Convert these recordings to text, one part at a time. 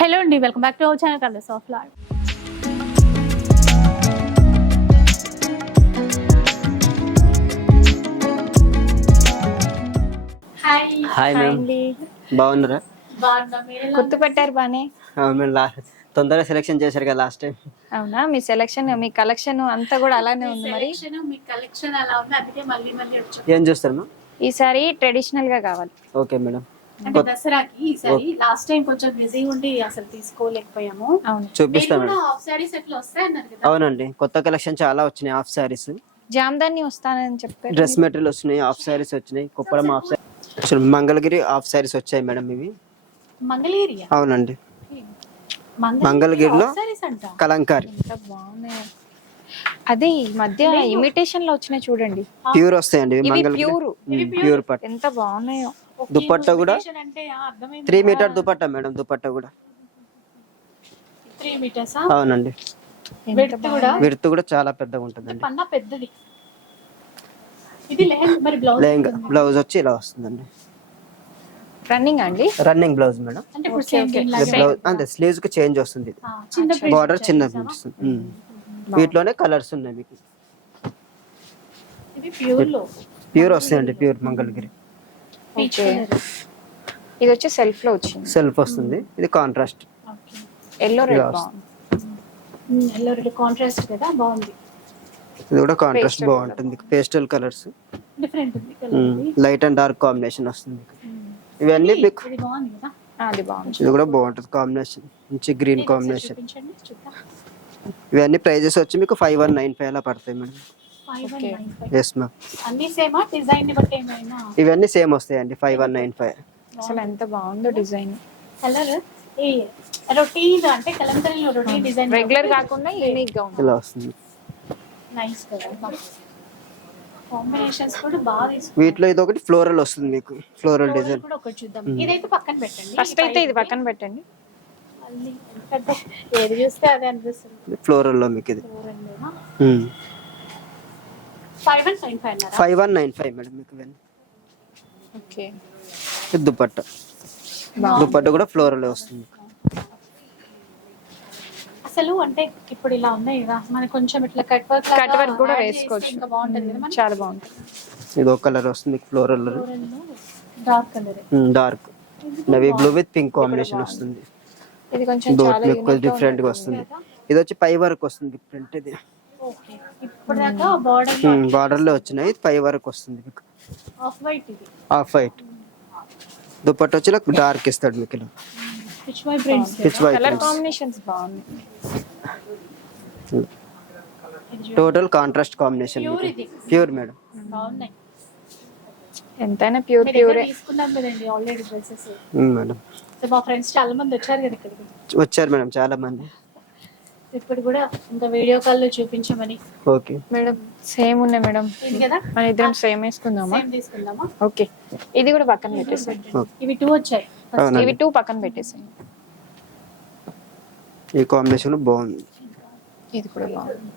Hello అండి welcome back to our channel colours of lord hi hi అండి బాగున్నారా బాగున్నా గుర్తు పెట్టారు బానే మేము తొందరగా సెలెక్షన్ చేశారు కదా లాస్ట్ టైం అవునా మీ సెలెక్షన్ మీ కలెక్షన్ అంతా కూడా అలానే ఉంది మరి మీ కలెక్షన్ అలా ఉంది అందుకే మళ్ళీ మళ్ళీ ఏం చూస్తారు ఈసారి ట్రెడిషనల్ గా కావాలి ఓకే మేడం అవునండి కొత్త కలెక్షన్ చాలా వచ్చినాయి హాఫ్ సారీస్ జామ్దాన్ని వస్తానని చెప్పి డ్రెస్ మెటీరియల్ వస్తున్నాయి హాఫ్ సారీస్ వచ్చినాయి కుప్పరం హాఫ్ మంగళగిరి హాఫ్ సారీస్ వచ్చాయి మేడం ఇవి మంగళగిరి అవునండి మంగళగిరిలో కలంకారి అదే మధ్య ఇమిటేషన్ లో వచ్చినాయి చూడండి ప్యూర్ వస్తాయండి ప్యూర్ ప్యూర్ పట్టు ఎంత బాగున్నాయో దుపట్టా కూడా three metre dupatta madam dupatta కూడా 3 మీటర్స్ అవునండి విర్తు కూడా చాలా పెద్దగా ఉంటుంది అండి పెద్దది ఇది మరి లెహంగా బ్లౌజ్ వచ్చి ఇలా వస్తుందండి రన్నింగ్ అండి రన్నింగ్ బ్లౌజ్ మేడం అంటే స్లీవ్స్ కి చేంజ్ వస్తుంది బార్డర్ చిన్న వీటిలోనే కలర్స్ ఉన్నాయి మీకు ప్యూర్ వస్తాయండి ప్యూర్ మంగళగిరి ఇది వచ్చి సెల్ఫ్ లో వచ్చింది సెల్ఫ్ వస్తుంది ఇది contrast yellow red yellow red contrast కదా బాగుంది ఇది కూడా కాంట్రాస్ట్ బాగుంటుంది పేస్టల్ కలర్స్ డిఫరెంట్ ఉంది లైట్ అండ్ డార్క్ కాంబినేషన్ వస్తుంది ఇవన్నీ మీకు బాగుంది కదా అది బాగుంది ఇది కూడా బాగుంటుంది కాంబినేషన్ మంచి గ్రీన్ కాంబినేషన్ ఇవన్నీ ప్రైజెస్ వచ్చి మీకు ఫైవ్ వన్ నైన్ ఫైవ్ అలా పడతాయి మేడం ఎస్ మ్యామ్ అన్ని సేమ్ డిజైన్ బట్టి ఇవన్నీ సేమ్ వస్తాయి అండి 5195 అసలు ఎంత బాగుందో డిజైన్ కలర్ ఈ రొటీ అంటే కలంతరి రొటీ రెగ్యులర్ కాకుండా వస్తుంది నైస్ కూడా బాగా ఇది ఒకటి ఫ్లోరల్ వస్తుంది మీకు ఫ్లోరల్ డిజైన్ ఫస్ట్ అయితే ఇది పక్కన పెట్టండి మళ్ళీ ఫ్లోరల్ లో మీకు ఇది five one nine five madam మీకు ఓకే దుపట్ట దుపట్ట కూడా ఫ్లోరల్ వస్తుంది అసలు అంటే ఇప్పుడు ఇలా మనకి కొంచెం ఇట్లా కూడా వేసుకోవచ్చు చాలా బాగుంటుంది ఇది కలర్ వస్తుంది floral dark colour dark navy blue with pink combination వస్తుంది ఇది కొంచెం చాలా డిఫరెంట్ గా వస్తుంది ఇది వచ్చి పై వరకు వస్తుంది ప్రింట్ ఇది ఓకే ఇప్పటిదాకా బార్డర్ బార్డర్ లో వచ్చినాయి పై వరకు వస్తుంది మీకు ఆఫ్ వైట్ ఇది హాఫ్ వైట్ వచ్చి డార్క్ ఇస్తాడు మీకు ఇలా pitch colour combinations total contrast combination pure ఇది ప్యూర్ మేడం ఎంతైనా ప్యూర్ ప్యూర్ తీసుకున్నాం కదండి ఆల్రెడీ డ్రెస్సెస్ మేడం మా ఫ్రెండ్స్ చాలా మంది వచ్చారు ఇక్కడికి వచ్చారు మేడం చాలా మంది ఇప్పుడు కూడా ఇంత వీడియో కాల్ లో చూపించమని ఓకే మేడం సేమ్ ఉన్నాయి మేడం కదా మన ఇద్దరం సేమ్ వేసుకుందామా తీసుకుందామా ఓకే ఇది కూడా పక్కన పెట్టేసాయి ఇవి టూ వచ్చాయి ఇవి టూ పక్కన పెట్టేసాయి ఈ కాంబినేషన్ బాగుంది ఇది కూడా బాగుంది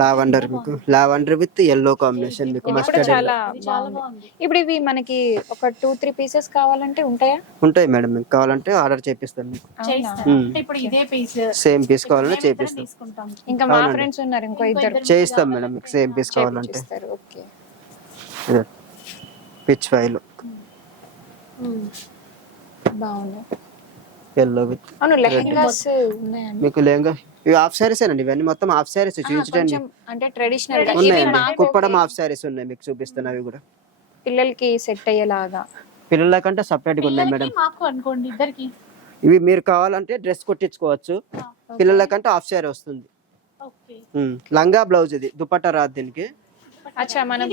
లావెండర్ మీకు లావెండర్ విత్ ఎల్లో కాంబినేషన్ మీకు మస్టర్డ్ చాలా బాగుంది ఇప్పుడు ఇవి మనకి ఒక 2 3 పీసెస్ కావాలంటే ఉంటాయా ఉంటాయి మేడం మీకు కావాలంటే ఆర్డర్ చేపిస్తాను మీకు ఇప్పుడు ఇదే పీస్ సేమ్ పీస్ కావాలంటే చేపిస్తాం ఇంకా మా ఫ్రెండ్స్ ఉన్నారు ఇంకో ఇద్దరు చేస్తాం మేడం మీకు సేమ్ పీస్ కావాలంటే ఓకే పిచ్ ఫైల్ బాగుంది ఎల్లో విత్ అను లెహెంగాస్ ఉన్నాయి మీకు లెహెంగా ఇవి ఆఫ్ సారీస్ అండి ఇవన్నీ మొత్తం హాఫ్ సారీస్ చూపించడానికి అంటే ట్రెడిషనల్ ఉన్నాయి కుప్పడం ఆఫ్ సారీస్ ఉన్నాయి మీకు చూపిస్తున్నవి కూడా పిల్లలకి సెట్ అయ్యేలాగా పిల్లలకంటే సెపరేట్ గా ఉన్నాయి మేడం మాకు అనుకోండి ఇద్దరికి ఇవి మీరు కావాలంటే డ్రెస్ కొట్టించుకోవచ్చు పిల్లలకంటే హాఫ్ సారీ వస్తుంది లంగా బ్లౌజ్ ఇది దుపట్టా రాదు దీనికి మనం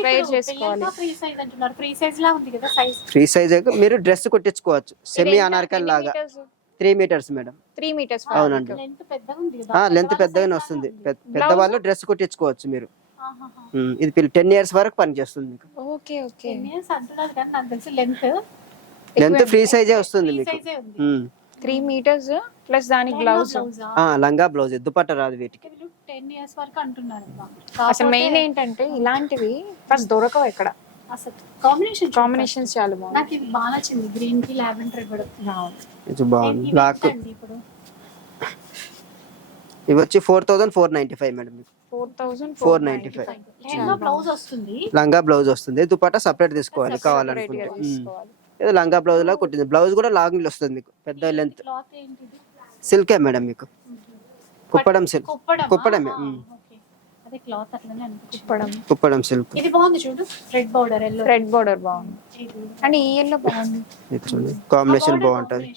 ఫ్రీ సైజ్ మీరు డ్రెస్ కొట్టించుకోవచ్చు సెమీ అనార్కల్ లాగా three meters madam three metres అవునండి లెంత్ పెద్దగానే వస్తుంది పెద్దవాళ్ళు డ్రెస్ కొట్టించుకోవచ్చు మీరు ఇది టెన్ ఇయర్స్ వరకు పనిచేస్తుంది లెంత్ ఫ్రీ సైజే వస్తుంది మీకు త్రీ మీటర్స్ ప్లస్ దానికి బ్లౌజ్ లంగా బ్లౌజ్ దుపట్ట రాదు వీటికి టెన్ ఇయర్స్ వరకు అంటున్నారు అసలు మెయిన్ ఏంటంటే ఇలాంటివి ఫస్ట్ దొరకవు ఇక్కడ అసలు కాంబినేషన్ చాలా బాగుంది నాకు ఇది గ్రీన్ బాగుంది ఇప్పుడు వచ్చి four thousand four ninety five madam four four five లంగా బ్లౌజ్ వస్తుంది లంగా బ్లౌజ్ వస్తుంది తీసుకోవాలి కావాలనుకుంటే లంగా బ్లౌజ్ లా కొట్టింది బ్లౌజ్ కూడా లాంగ్ వస్తుంది మీకు పెద్ద లెంత్ సిల్కే మేడం మీకు కుప్పడం సిల్క్ కుప్పడమే సిల్క్ ఇది బాగుంది చూడు రెడ్ బార్డర్ ఎల్లో బాగుంది ఈ ఎల్లో బాగుంది కాంబినేషన్ బాగుంటది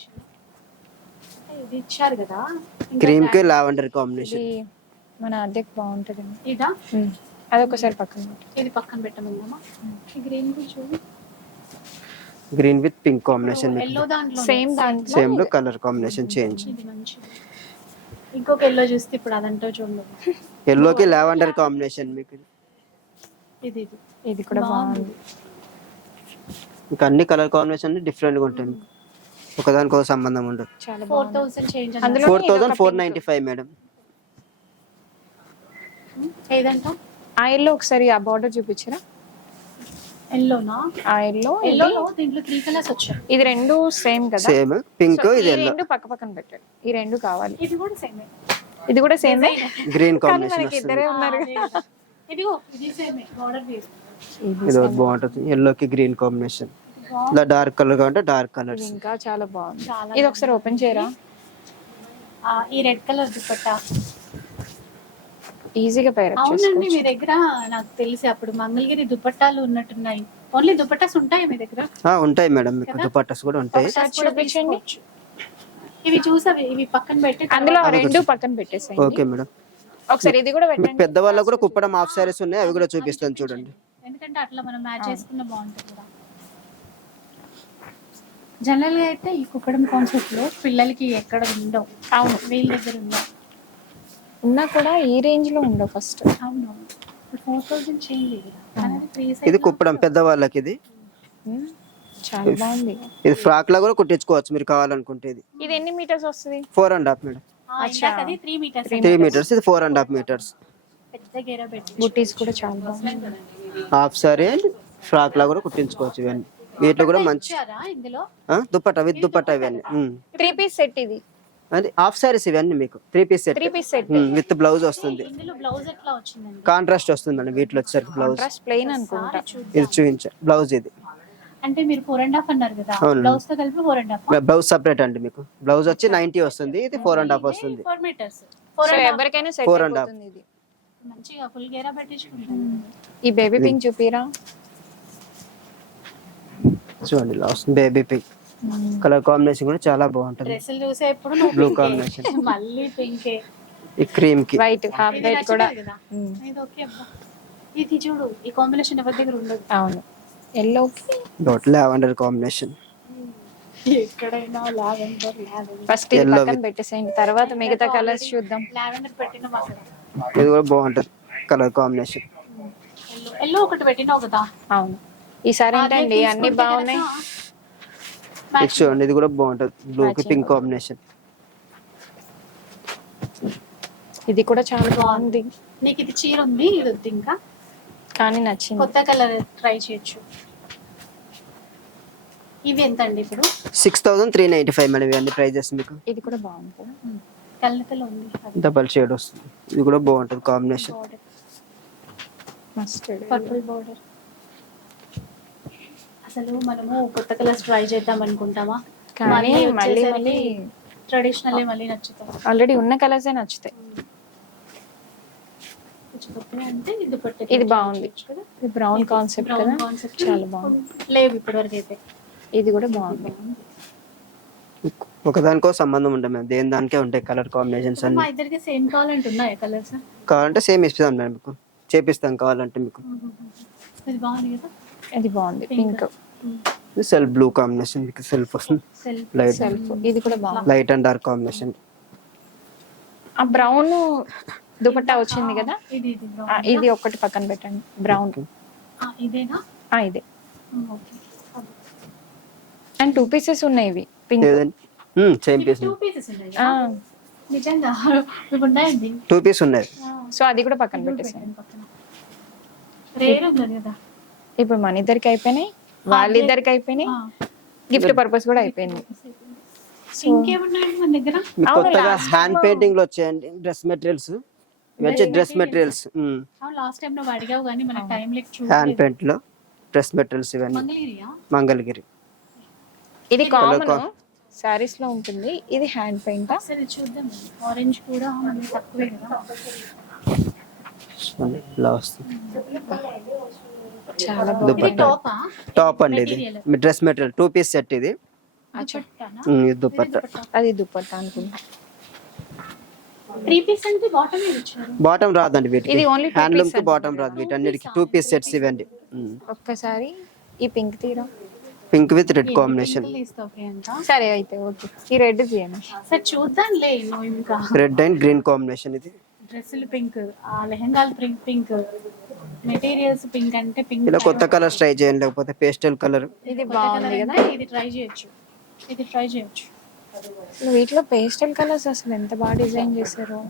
ఇది కదా క్రీమ్ లావెండర్ కాంబినేషన్ మన బాగుంటది ఒకసారి పక్కన ఇది పక్కన గ్రీన్ చూడు green with pink combination same same colour combination change ఇది మంచిది ఇంకొక ఎల్లో చూస్తే ఇప్పుడు అదంటో చూడండి ఎల్లోకి లావెండర్ కాంబినేషన్ మీకు ఇది ఇది ఇది కూడా బాగుంది ఇంకా అన్ని కలర్ కాంబినేషన్ డిఫరెంట్ గా ఉంటుంది ఒకదానికొక సంబంధం ఉండదు four thousand four ninety five madam ఏదంటో ఆ ఇల్లు ఒకసారి ఆ బోర్డర్ చూపించరా ఇది రెండు సేమ్ కదా సేమ్ పింక్ ఇది రెండు పక్క పక్కన పెట్టాడు ఈ రెండు కావాలి ఇది కూడా సేమ్ ఇది కూడా సేమ్ గ్రీన్ కాంబినేషన్ ఇద్దరే ఉన్నారు ఇదిగో ఇది సేమ్ బోర్డర్ ఇది బాగుంటుంది ఎల్లో కి గ్రీన్ కాంబినేషన్ ఇలా డార్క్ కలర్ కాబట్టి డార్క్ కలర్ ఇంకా చాలా బాగుంది ఇది ఒకసారి ఓపెన్ చేయరా ఈ రెడ్ కలర్ దుపట్టా ఈజీగా పేరు అవునండి మీ దగ్గర నాకు తెలిసి అప్పుడు మంగళగిరి దుపట్టాలు ఉన్నట్టున్నాయి ఓన్లీ దుపట్టాస్ ఉంటాయా మీ దగ్గర ఉంటాయి మేడం మీకు దుపట్టాస్ కూడా ఉంటాయి చూపించండి ఇవి చూసావి ఇవి పక్కన పెట్టి అందులో రెండు పక్కన పెట్టేసాయి ఓకే మేడం ఒకసారి ఇది కూడా పెట్టండి పెద్ద వాళ్ళకు కూడా కుప్పడం హాఫ్ సారీస్ ఉన్నాయి అవి కూడా చూపిస్తాను చూడండి ఎందుకంటే అట్లా మనం మ్యాచ్ చేసుకున్న బాగుంటుంది కదా జనరల్ గా అయితే ఈ కుప్పడం కాన్సెప్ట్ లో పిల్లలకి ఎక్కడ ఉండవు అవును వీళ్ళ దగ్గర ఉండవు ఉన్నా కూడా ఈ రేంజ్ లో ఉండవు ఫస్ట్ ఇది కుప్పడం పెద్దవాళ్ళకి ఇది చాలా బాగుంది ఇది ఫ్రాక్ లా కూడా కుట్టించుకోవచ్చు మీరు కావాలనుకుంటే ఇది ఎన్ని మీటర్స్ వస్తుంది four and half metre three metres ఇది ఫోర్ అండ్ హాఫ్ మీటర్స్ బుట్టీస్ కూడా చాలా హాఫ్ సారీ ఫ్రాక్ లా కూడా కుట్టించుకోవచ్చు ఇవన్నీ వీటిలో కూడా మంచి దుప్పట్టా విత్ దుప్పట్టా ఇవన్నీ త్రీ పీస్ సెట్ ఇది అంటే హాఫ్ సారీస్ ఇవన్నీ మీకు three piece set with blouse వస్తుంది కాంట్రాస్ట్ వస్తుంది వీటిలో వచ్చారు బ్లౌజ్ ప్లేన్ అనుకుంటా ఇది చూపించండి బ్లౌజ్ ఇది అంటే మీరు అన్నారు కదా బ్లౌజ్ తో కలిపి బ్లౌజ్ సెపరేట్ అండి మీకు బ్లౌజ్ వచ్చి నైన్టీ వస్తుంది ఇది ఫోర్ అండ్ హాఫ్ వస్తుంది ఫోర్ మీటర్స్ సెట్ ఫుల్ గేరా ఈ బేబీ పింక్ చూపిరా చూడండి last baby pink colour combination కూడా చాలా బాగుంటుంది బ్లూ కాంబినేషన్ ఈ క్రీమ్ కి వైట్ హాఫ్ కూడా ఇది చూడు ఈ కాంబినేషన్ అవును ఎల్లో లావెండర్ కాంబినేషన్ ఎక్కడైనా లావెండర్ లావెండర్ ఫస్ట్ ఇది పక్కన పెట్టేసేయండి తర్వాత మిగతా కలర్స్ చూద్దాం లావెండర్ ఇది కూడా బాగుంటది కలర్ కాంబినేషన్ ఎల్లో ఒకటి పెట్టినా అవును అన్ని బాగున్నాయి చూడండి ఇది కూడా బాగుంటది బ్లూ కి పింక్ కాంబినేషన్ ఇది కూడా చాలా బాగుంది నీకు ఇది చీర ఉంది ఇది వద్దు ఇంకా కానీ నచ్చింది కొత్త కలర్ ట్రై చేయొచ్చు ఇవి ఎంత అండి ఇప్పుడు six thousand three ninety five madam ఇవన్నీ ప్రైజెస్ మీకు ఇది కూడా బాగుంటుంది కలర్ తెల్ల ఉంది డబల్ షేడ్ వస్తుంది ఇది కూడా బాగుంటుంది కాంబినేషన్ మస్టర్డ్ పర్పుల్ బార్డర్ అసలు మనము కొత్త కలర్స్ ట్రై చేద్దాం అనుకుంటామా కానీ మళ్ళీ మళ్ళీ ట్రెడిషనల్ మళ్ళీ నచ్చుతాం ఆల్రెడీ ఉన్న కలర్స్ ఏ నచ్చుతాయి ఇది బాగుంది ఇది బ్రౌన్ కాన్సెప్ట్ కదా కాన్సెప్ట్ చాలా బాగుంది లేవు ఇప్పటివరకు అయితే ఇది కూడా బాగుంది ఒకదానికో సంబంధం ఉంటాయి మేడం దేని దానికే ఉంటాయి కలర్ కాంబినేషన్స్ అన్ని మా ఇద్దరికి సేమ్ కావాలంటే ఉన్నాయా కలర్స్ కావాలంటే సేమ్ ఇస్తాం మేడం మీకు చేపిస్తాం కావాలంటే మీకు ఇది బాగుంది కదా ఇది బాగుంది పింక్ సెల్ బ్లూ కాంబినేషన్ మీకు సెల్ వస్తుంది లైట్ ఇది కూడా లైట్ అండ్ డార్క్ కాంబినేషన్ ఆ బ్రౌన్ దుపట్టా వచ్చింది కదా ఇది ఇది ఆ ఇది ఒకటి పక్కన పెట్టండి బ్రౌన్ ఆ ఇదేనా ఆ ఇదే ఓకే అండ్ టూ పీసెస్ ఉన్నాయి ఇవి pink same piece two pieces ఉన్నాయి ఆ నిజంగా ఇప్పుడు ఉన్నాయండి టూ పీస్ ఉన్నాయి సో అది కూడా పక్కన పెట్టేసాను రేర్ ఉంది కదా ఇప్పుడు మన ఇద్దరికి అయిపోయినాయి వాళ్ళిద్దరికి అయిపోయినాయి గిఫ్ట్ పర్పస్ కూడా అయిపోయింది హ్యాండ్ పెయింటింగ్ వచ్చాయండి డ్రెస్ మెటీరియల్స్ వచ్చే డ్రెస్ మెటీరియల్స్ హ్యాండ్ పెయింట్ లో డ్రెస్ మెటీరియల్స్ ఇవన్నీ మంగళగిరి ఇది కామన్ సారీస్ లో ఉంటుంది ఇది హ్యాండ్ పెయింట్ సరే చూద్దాం ఆరెంజ్ కూడా తక్కువే కదా ఇలా వస్తుంది దుపట్టా టాప్ అండి ఇది dress material two piece set ఇది దుపట్టా అది దుపట్టా అనుకుంటా బాటమ్ రాదండి వీటి హ్యాండ్లూమ్ కి బాటమ్ రాదు వీటి అన్నిటికి టూ పీస్ సెట్స్ ఇవ్వండి ఒక్కసారి ఈ పింక్ తీర పింక్ విత్ రెడ్ కాంబినేషన్ సరే అయితే ఓకే ఈ రెడ్ తీయండి సార్ చూద్దాం లే ఇంకా రెడ్ అండ్ గ్రీన్ కాంబినేషన్ ఇది డ్రెస్సులు పింక్ ఆ లెహెంగాలు పింక్ పింక్ మెటీరియల్స్ పింక్ అంటే పింక్ ఇలా కొత్త కలర్ ట్రై చేయండి లేకపోతే పేస్టల్ కలర్ ఇది బాగుంది కదా ఇది ట్రై చేయొచ్చు ఇది ట్రై చేయొచ్చు వీట్లో పేస్టల్ కలర్స్ అసలు ఎంత బా డిజైన్ చేశారు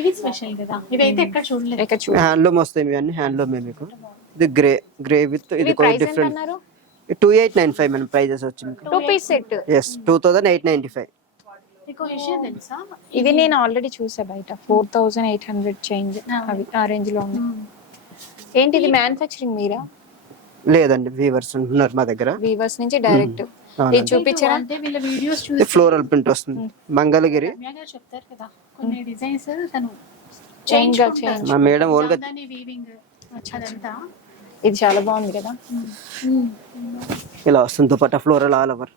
ఇది స్పెషల్ కదా అయితే ఇక్కడ చూడలేదు ఇక్కడ చూడ హ్యాండ్ హ్యాండ్లూమ్ వస్తాయి మీ అన్ని హ్యాండ్లూమ్ మీకు ఇది గ్రే గ్రే విత్ ఇది కొంచెం డిఫరెంట్ టూ 2895 నైన్ ప్రైసెస్ వచ్చే మీకు వచ్చి two piece set yes 2895 thousand eight ninety five ఇది నేను ఆల్రెడీ చూసా బయట four thousand eight hundred change ఆ రేంజ్ లో ఉన్నాయి ఏంటిది మ్యానుఫ్యాక్చరింగ్ మీరా లేదండి వీవర్స్ ఉన్నారు మా దగ్గర వీవర్స్ నుంచి డైరెక్ట్ ఇది చూపించారా ఫ్లోరల్ ప్రింట్ వస్తుంది మంగళగిరి మా మేడం ఇది చాలా బాగుంది కదా ఇలా వస్తుంది దుపట్ట ఫ్లోరల్ ఆల్ ఓవర్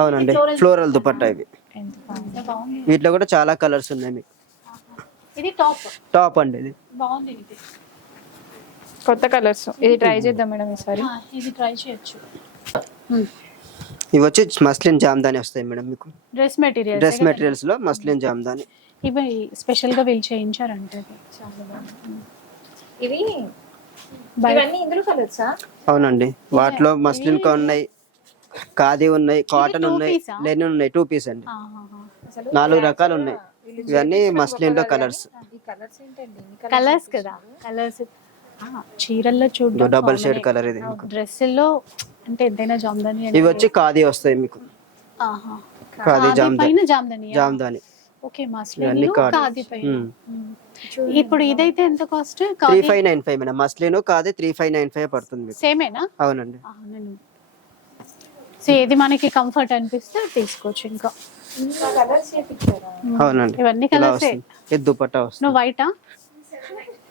అవునండి ఫ్లోరల్ దుపట్ట ఇది వీటిలో కూడా చాలా కలర్స్ ఉన్నాయి మీకు ఇది టాప్ టాప్ అండి ఇది బాగుంది ఇది కొత్త కలర్స్ ఇది ట్రై చేద్దాం మేడం ఈసారి ఇది ట్రై చేయొచ్చు ఇవి వచ్చి మస్లిన్ జామ్దాని వస్తాయి మేడం మీకు డ్రెస్ మెటీరియల్ డ్రెస్ మెటీరియల్స్ లో మస్లిన్ జామ్దాని ఇవి స్పెషల్ గా వీళ్ళు చేయించారంటే ఇవి అవునండి వాటిలో మస్లిన్ కా ఉన్నాయి కాదీ ఉన్నాయి కాటన్ ఉన్నాయి లెనిన్ ఉన్నాయి టూ పీస్ అండి నాలుగు రకాలు ఉన్నాయి ఇవన్నీ మస్లిన్లో కలర్స్ కలర్స్ కదా కలర్స్ చీరల్లో చూడు డబుల్ షేడ్ కలర్ ఇది డ్రెస్ లో అంటే ఎంతైనా జామదాని ఇవి వచ్చి కాది వస్తాయి మీకు ఆహా కాది జామదాని జామదాని జామదాని ఓకే మస్లిన్ కాది పై ఇప్పుడు ఇదైతే ఎంత కాస్ట్ 3595 మేడం మస్లిన్ కాది 3595 పడుతుంది మీకు సేమేనా అవునండి సో ఏది మనకి కంఫర్ట్ అనిపిస్తే తీసుకోవచ్చు ఇంకా అవునండి ఇవన్నీ కలిసి దుపట్ట వస్తుంది నువ్వు వైటా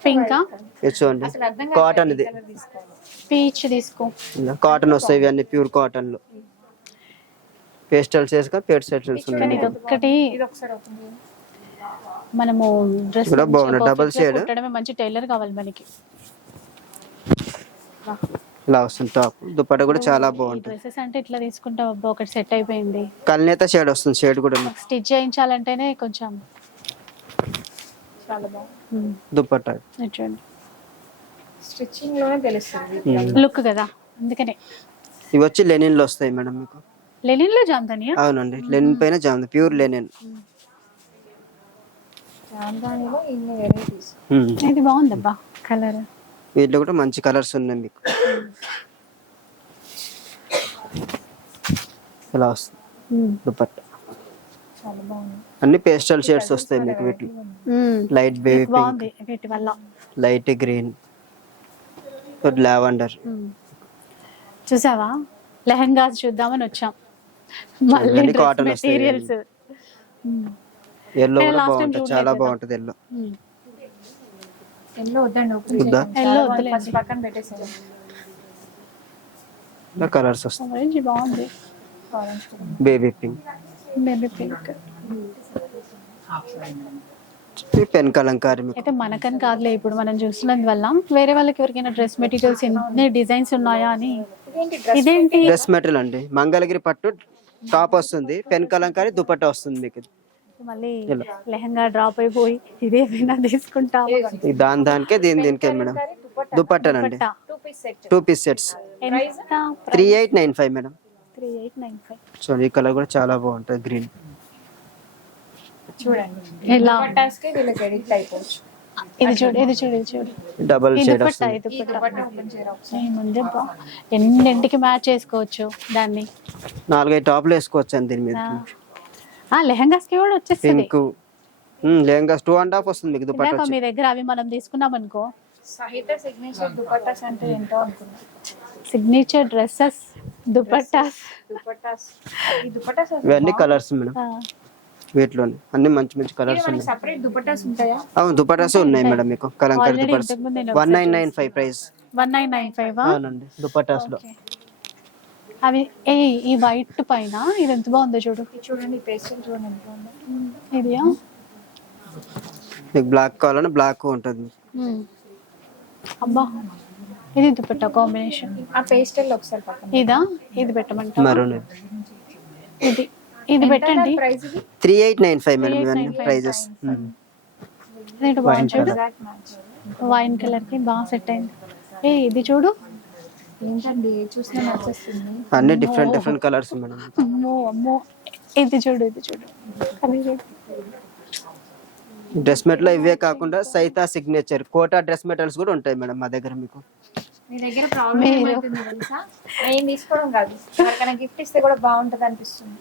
పింకాండి కాటన్ పీచ్ తీసుకో కాటన్ వస్తాయి ఇవన్నీ ప్యూర్ కాటన్ లో పేస్టల్స్ వేసుకో సెటల్స్ ఉన్నాయి మనము డ్రెస్ బాగుంది డబుల్ షేడ్ మంచి టైలర్ కావాలి మనకి లవ్ సన్ టాప్ దుపట్టా కూడా చాలా బాగుంటుంది అంటే ఇట్లా తీసుకుంటా అబ్బా ఒకటి సెట్ అయిపోయింది కల్నేత షేడ్ వస్తుంది షేడ్ కూడా స్టిచ్ చేయించాలంటేనే కొంచెం చాలా బాగుంది దుపట్టా స్టిచ్చింగ్ లోనే తెలుస్తుంది లుక్ కదా అందుకనే ఇవి వచ్చి లెనిన్ లో వస్తాయి మేడం మీకు లెనిన్ లో జాంధాని అవునండి లెనిన్ పైన జాంధా ప్యూర్ లెనిన్ జాంధాని ఇది అబ్బా కలర్ వీటిలో కూడా మంచి కలర్స్ ఉన్నాయి మీకు ఎలా అన్ని పేస్టల్ షేడ్స్ వస్తాయి మీకు వీటిలో light baby pink light green lavender చూసావా లెహంగా చూద్దామని వచ్చాం కాటన్ మెటీరియల్స్ ఎల్లో కూడా చాలా బాగుంటది ఎల్లో పక్కన ne kararsa olsun. Onların cibi abi. Baby pink. Baby pink. అయితే మనకని కాదులే ఇప్పుడు మనం చూస్తున్నది వల్ల వేరే వాళ్ళకి ఎవరికైనా డ్రెస్ మెటీరియల్స్ ఎన్ని డిజైన్స్ ఉన్నాయా అని ఇదేంటి డ్రెస్ మెటీరియల్ అండి మంగళగిరి పట్టు టాప్ వస్తుంది పెన్ కలంకారి దుపట్ట వస్తుంది మీకు మళ్ళీ లెహంగా డ్రాప్ అయిపోయి ఇదే తీసుకుంటా దాని దానికే దీని దీనికే మేడం దుపట్టా అండి two piece sets three eight nine five madam so ఈ కలర్ కూడా చాలా బాగుంటుంది గ్రీన్ ఎన్నింటికి మ్యాచ్ చేసుకోవచ్చు దాన్ని నాలుగైదు టాప్లు వేసుకోవచ్చు దీని మీద ఆ కి కూడా వచ్చేసి లెహంగాస్ టూ అండ్ హాఫ్ వస్తుంది మీకు దుపట్టా మీ దగ్గర అవి మనం తీసుకున్నాం అనుకో సిగ్నేచర్ డ్రెస్సెస్ దుపట్టాస్ దుపట్టాస్ ఈ దుపట్టాస్ ఇవన్నీ కలర్స్ మేడం వీటిలోని అన్ని మంచి మంచి కలర్స్ ఉన్నాయి సెపరేట్ దుపట్టాస్ ఉంటాయా అవును దుపట్టాస్ ఉన్నాయి మేడం మీకు కలంకారీ దుపట్టాస్ 1995 ప్రైస్ 1995 ఆ అవునండి దుపట్టాస్ లో అవి ఏ ఈ వైట్ పైన ఇది ఎంత బాగుందో చూడు చూడండి పేస్టల్ టోన్ ఎంత బాగుందో ఇదియా మీకు బ్లాక్ కావాలన్నా బ్లాక్ ఉంటుంది అబ్బా ఇది దుపట్ట కాంబినేషన్ ఆ పేస్టల్ ఒకసారి పక్కన ఇదా ఇది పెట్టమంటారు ఇది ఇది పెట్టండి three eight nine five madam ఇవన్నీ ప్రైజెస్ వైన్ కలర్ కి బాగా సెట్ అయింది ఏ ఇది చూడు ఏంటండి అన్ని డిఫరెంట్ డిఫరెంట్ కలర్స్ మేడం అమ్మో అమ్మో ఇది చూడు ఇది చూడు అది చూడు డ్రెస్ మెటల్ ఇవే కాకుండా సైతా సిగ్నేచర్ కోట డ్రెస్ మెటల్స్ కూడా ఉంటాయి మేడం మా దగ్గర మీకు గిఫ్ట్ ఇస్తే కూడా బాగుంటది అనిపిస్తుంది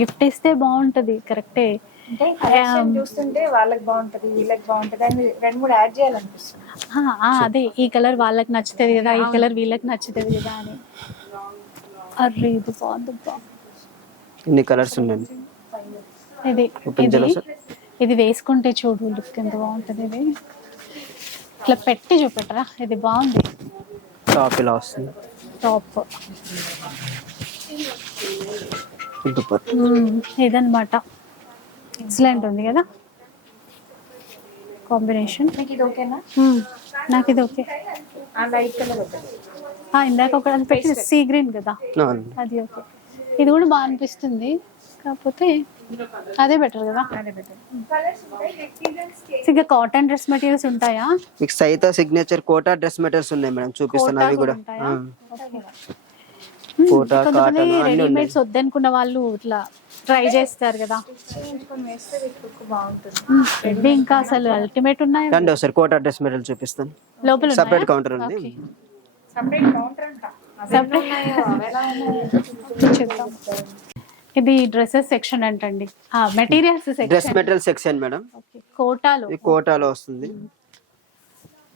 గిఫ్ట్ ఇస్తే బాగుంటది కరెక్టే చూస్తుంటే వాళ్ళకి బాగుంటది వీళ్ళకి బాగుంటది రెండు మూడు యాడ్ చేయాలనిపిస్తుంది అదే ఈ కలర్ వాళ్ళకి నచ్చుతుంది కదా ఈ కలర్ వీళ్ళకి నచ్చుతుంది కదా అని అర్రే ఇది బాగుంది కలర్స్ ఉన్నాయి ఇది ఇది ఇది వేసుకుంటే చూడు లుక్ ఎంత బాగుంటుంది ఇది ఇట్లా పెట్టి చూపెట్టరా ఇది బాగుంది టాప్ ఇలా వస్తుంది టాప్ ఇదన్నమాట ఎక్సలెంట్ ఉంది కదా కాంబినేషన్ నాకు ఇది ఓకే ఇందాక ఒక సీ గ్రీన్ కదా అది ఓకే ఇది కూడా బాగా అనిపిస్తుంది కాకపోతే అదే బెటర్ కదా అదే బెటర్ కలర్స్ ఇంకా కాటన్ డ్రెస్ మెటీరియల్స్ ఉంటాయా మీకు సైత సిగ్నేచర్ కోటా డ్రెస్ మెటీరియల్స్ ఉన్నాయి మేడం చూపిస్తున్నా అవి కూడా కోటా కాటన్ రెడీమేడ్స్ వద్దనుకున్న వాళ్ళు ఇట్లా ట్రై చేస్తారు కదా వేస్తే బాగుంటుంది రెడీ ఇంకా అసలు అల్టిమేట్ ఉన్నాయి రండి ఒకసారి కోటా డ్రెస్ మెటీరియల్ చూపిస్తాను లోపల సెపరేట్ కౌంటర్ ఉంది సెపరేట్ కౌంటర్ అంట సెపరేట్ ఉన్నాయి అవైలబుల్ చెప్తాం ఇది డ్రెస్సెస్ సెక్షన్ అంటండి materials dress material section madam కోటాలో ఈ కోటాలో వస్తుంది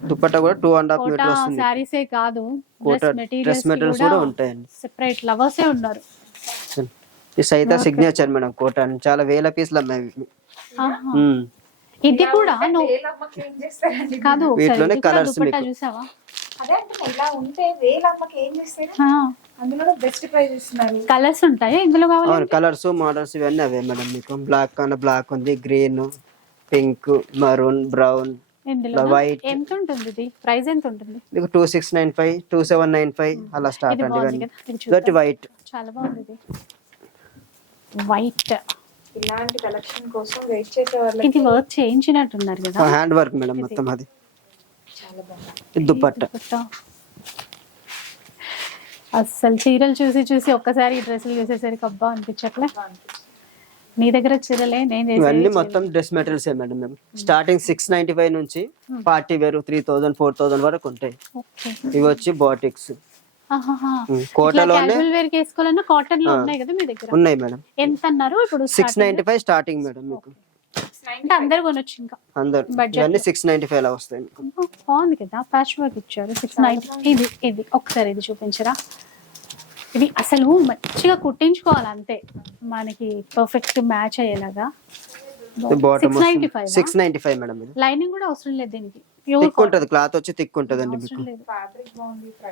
దుప్పట్టా కూడా టూ అండ్ 1/2 మీటర్ వస్తుంది సారీసే కాదు డ్రెస్ మెటీరియల్స్ కూడా ఉంటాయి సెపరేట్ లవర్సే ఉన్నారు ఈ సైత సిగ్నేచర్ మేడం కోటా చాలా వేల పీసులు అమ్మాయి ఇది కూడా కాదు వీటిలోనే కలర్స్ చూసావా కలర్స్ ఉంటాయా ఇందులో కావాలి కలర్స్ మోడల్స్ ఇవన్నీ అవే మేడం మీకు బ్లాక్ అన్న బ్లాక్ ఉంది green pink maroon brown white ఎంత ఉంటుంది ఇది ప్రైస్ ఎంత ఉంటుంది 2695 2795 అలా స్టార్ట్ వైట్ చాలా వైట్ ఇలాంటి కలెక్షన్ కోసం వెయిట్ చేసే ఇది వర్క్ ఉన్నారు కదా హ్యాండ్ వర్క్ మేడం మొత్తం అది దుపట్ట అస్సలు చీరలు చూసి చూసి ఒక్కసారి ఈ డ్రెస్సులు చూసేసరికి అబ్బా అనిపించట్లే మీ దగ్గర చీరలే నేను ఇవన్నీ మొత్తం డ్రెస్ మెటీరియల్స్ మేడం మేము స్టార్టింగ్ సిక్స్ నైన్టీ ఫైవ్ నుంచి పార్టీ వేరు త్రీ థౌజండ్ ఫోర్ థౌజండ్ వరకు ఉంటాయి ఇవి వచ్చి బాటిక్స్ కోటలోనే వేర్ వేసుకోవాలన్నా కాటన్ లో ఉన్నాయి కదా మీ దగ్గర ఉన్నాయి మేడం ఎంత అన్నారు ఇప్పుడు six ninety five starting madam మీకు అంటే అందరు కొనొచ్చు ఇంకా అందరూ బడ్జెట్ అన్ని సిక్స్ నైన్టీ ఫైవ్ వస్తాయి బాగుంది కదా ప్యాచ్ వర్క్ ఇచ్చారు సిక్స్ నైన్టీ ఇది ఇది ఒకసారి ఇది చూపించరా ఇది అసలు మంచిగా కుట్టించుకోవాలి అంతే మనకి పర్ఫెక్ట్ మ్యాచ్ అయ్యేలాగా six ninety five madam lining కూడా అవసరం లేదు దీనికి థిక్ ఉంటది క్లాత్ వచ్చి థిక్ ఉంటది అండి మీకు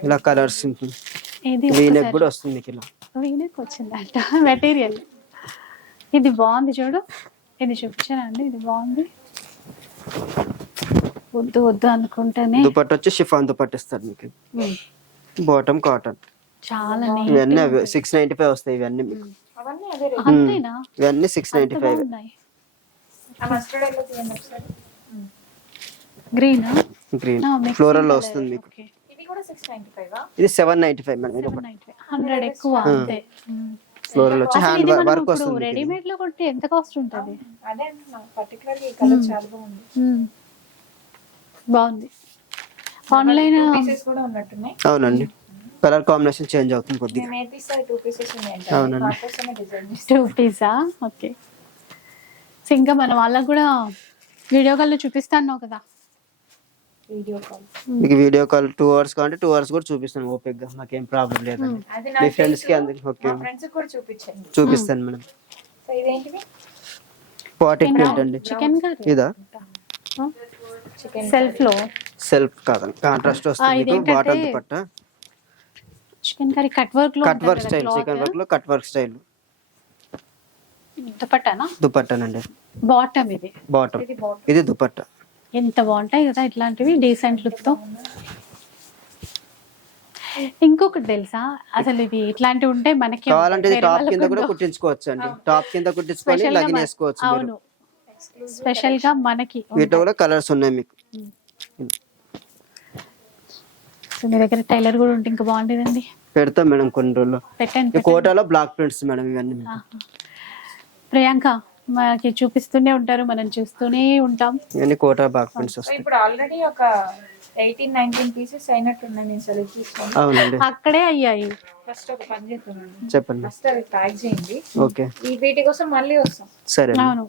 ఇలా కలర్స్ వీనెక్ కూడా వస్తుంది ఇలా వీనెక్ వచ్చిందంట మెటీరియల్ ఇది బాగుంది చూడు ఇది చూపించానండి ఇది బాగుంది వద్దు వద్దు అనుకుంటేనే దుపట్ట వచ్చి షిఫాన్ దుపట్ట ఇస్తారు మీకు బాటమ్ కాటన్ చాలా ఇవన్నీ సిక్స్ నైన్టీ ఫైవ్ వస్తాయి ఇవన్నీ మీకు ఇవన్నీ six ninety five green green floral వస్తుంది మీకు ఇది సెవెన్ నైన్టీ ఫైవ్ హండ్రెడ్ ఎక్కువ ఫ్లోర్ లో హ్యాండ్ వర్క్ వస్తుంది రెడీమేడ్ లో కొంటే ఎంత కాస్ట్ ఉంటుంది అదే పర్టికులర్ ఈ కలర్ చాలా బాగుంది బాగుంది ఆన్లైన్ పీసెస్ కూడా ఉన్నట్టు ఉన్నాయి అవునండి కలర్ కాంబినేషన్ చేంజ్ అవుతుంది కొద్దిగా మే పీస్ టూ పీసెస్ ఉన్నాయి అవునండి టూ పీసా ఓకే ఇంకా మనం వాళ్ళకు కూడా వీడియో కల్లో చూపిస్తాను కదా మీకు వీడియో కాల్ టూ అవర్స్ కావాలంటే టూ అవర్స్ కూడా చూపిస్తాను ఓపిక్ గా ఏం ప్రాబ్లం లేదు మీ ఫ్రెండ్స్ కి అందుకు ఓకే చూపిస్తాను మేడం ఫార్టీ అండి ఇదా సెల్ఫ్ లో సెల్ఫ్ కాదు కాంట్రాస్ట్ వస్తుంది bottle dupatta cut work style chicken work cut work style దుపట్టానా bottom ఇది దుపట్టా ఎంత బాగుంటాయి కదా ఇట్లాంటివి డీసెంట్ లుక్తో ఇంకొకటి తెలుసా అసలు ఇవి ఇట్లాంటివి ఉంటే మనకి టాప్ కింద కూడా కుట్టించుకోవచ్చు అండి టాప్ కింద కుట్టించుకొని లగిన్ వేసుకోవచ్చు అవును స్పెషల్ గా మనకి వీటిలో కూడా కలర్స్ ఉన్నాయి మీకు మీ టైలర్ కూడా ఉంటే ఇంకా బాగుంటుందండి పెడతాం మేడం కొన్ని రోజులు పెట్టండి బ్లాక్ ప్రింట్స్ మేడం ఇవన్నీ ప్రియాంక మనకి చూపిస్తూనే ఉంటారు మనం చూస్తూనే ఉంటాం కోట ఇప్పుడు ఆల్రెడీ ఒక ఎయిటీన్ నైన్టీన్ పీసెస్ అయినట్టు నేను సెలెక్ట్ చేసుకోండి అక్కడే అయ్యాయి ఫస్ట్ ఒక పని చేస్తున్నాను చెప్పండి ఫస్ట్ అవి ప్యాక్ చేయండి ఓకే ఈ వీటి కోసం మళ్ళీ వస్తాం సరే అవును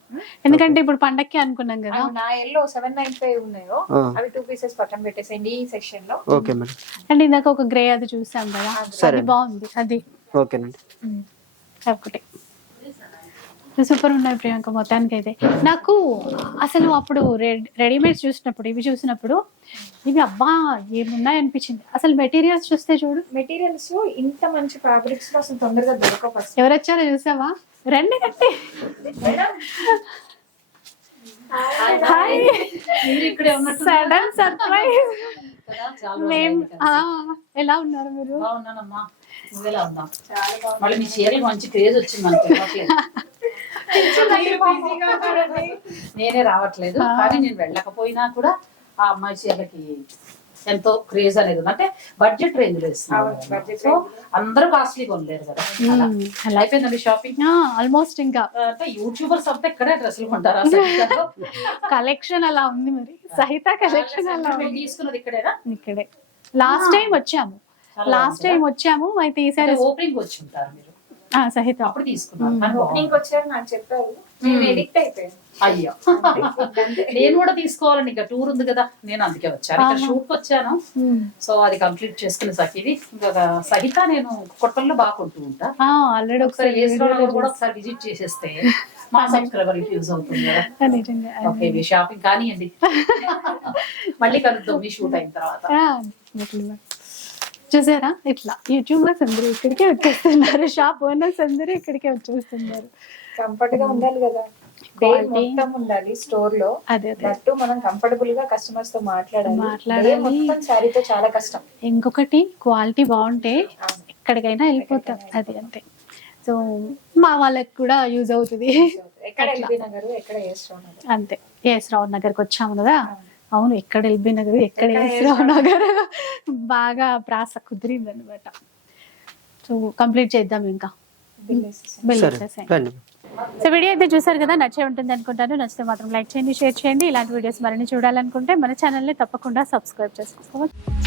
ఎందుకంటే ఇప్పుడు పండక్కి అనుకున్నాం కదా నా ఎల్లో సెవెన్ నైన్ ఫైవ్ ఉన్నాయో అవి టూ పీసెస్ పట్టం పెట్టేసి ఈ సెక్షన్ లో ఓకే మేడం అండ్ ఇందాక ఒక గ్రే అది చూసాం కదా సరే బాగుంది అది ఓకేనండి ఒకటి సూపర్ ఉన్నాయి ప్రియాంక మొత్తానికైతే నాకు అసలు అప్పుడు రెడీమేడ్స్ చూసినప్పుడు ఇవి చూసినప్పుడు ఇవి అబ్బా ఏమున్నాయి అనిపించింది అసలు మెటీరియల్స్ చూస్తే చూడు మెటీరియల్స్ ఇంత మంచి ఫ్యాబ్రిక్స్ అసలు తొందరగా ఎవరు వచ్చారో చూసావా రండి కట్టి సడన్ సర్ప్రైజ్ ఎలా ఉన్నారు మీరు మీ మంచి క్రేజ్ వచ్చింది నేనే రావట్లేదు కానీ నేను వెళ్ళకపోయినా కూడా ఆ అమ్మాయి చీరకి ఎంతో క్రేజ్ అనేది అంటే బడ్జెట్ రేంజ్ లేదు అందరూ కాస్ట్లీ కొనలేరు కదా లైఫ్ ఏంటండి షాపింగ్ ఆల్మోస్ట్ ఇంకా అంటే యూట్యూబర్స్ అంతా ఇక్కడే డ్రెస్సులు కొంటారు కలెక్షన్ అలా ఉంది మరి సహిత కలెక్షన్ అలా తీసుకున్నది ఇక్కడేనా ఇక్కడే లాస్ట్ టైం వచ్చాము లాస్ట్ టైం వచ్చాము అయితే ఈసారి ఓపెనింగ్ వచ్చి ఉంటారు సహిత అప్పుడు తీసుకున్నాను ఓపెనింగ్ అయ్యా నేను కూడా తీసుకోవాలండి ఇంకా టూర్ ఉంది కదా నేను అందుకే వచ్చాను ఇక్కడ షూట్ వచ్చాను సో అది కంప్లీట్ చేసుకుని సఖిది ఇంకా సహిత నేను కొట్టల్లో బాగుంటూ ఉంటా ఆల్రెడీ ఒకసారి వేసుకోవడం కూడా ఒకసారి విజిట్ చేసేస్తే మా సబ్స్క్రైబర్ యూజ్ అవుతుంది ఓకే షాపింగ్ కానీయండి మళ్ళీ కలుద్దాం మీ షూట్ అయిన తర్వాత వచ్చేసారా ఇట్లా యూట్యూబ్ లో సందరూ ఇక్కడికే వచ్చేస్తున్నారు షాప్ ఓనర్స్ అందరూ ఇక్కడికే వచ్చేస్తున్నారు కంఫర్ట్గా ఉండాలి కదా మొత్తం ఉండాలి స్టోర్ లో అట్టు మనం కంఫర్టబుల్ గా కస్టమర్స్ తో మాట్లాడాలి మాట్లాడే మొత్తం శారీతో చాలా కష్టం ఇంకొకటి క్వాలిటీ బాగుంటే ఎక్కడికైనా వెళ్ళిపోతాం అది అంతే సో మా వాళ్ళకి కూడా యూస్ అవుతుంది ఎక్కడ ఎల్బీ నగర్ ఎక్కడ ఏ అంతే ఏ ఎస్ రావు నగర్కి వచ్చాము కదా అవును ఎక్కడ వెళ్ళిపోయినా నగర్ ఎక్కడ నగర్ బాగా ప్రాస కుదిరింది అనమాట సో కంప్లీట్ చేద్దాం ఇంకా సో వీడియో అయితే చూసారు కదా నచ్చే ఉంటుంది అనుకుంటాను నచ్చితే మాత్రం లైక్ చేయండి షేర్ చేయండి ఇలాంటి వీడియోస్ మరిన్ని చూడాలనుకుంటే మన ఛానల్ని తప్పకుండా సబ్స్క్రైబ్ చేసుకోవచ్చు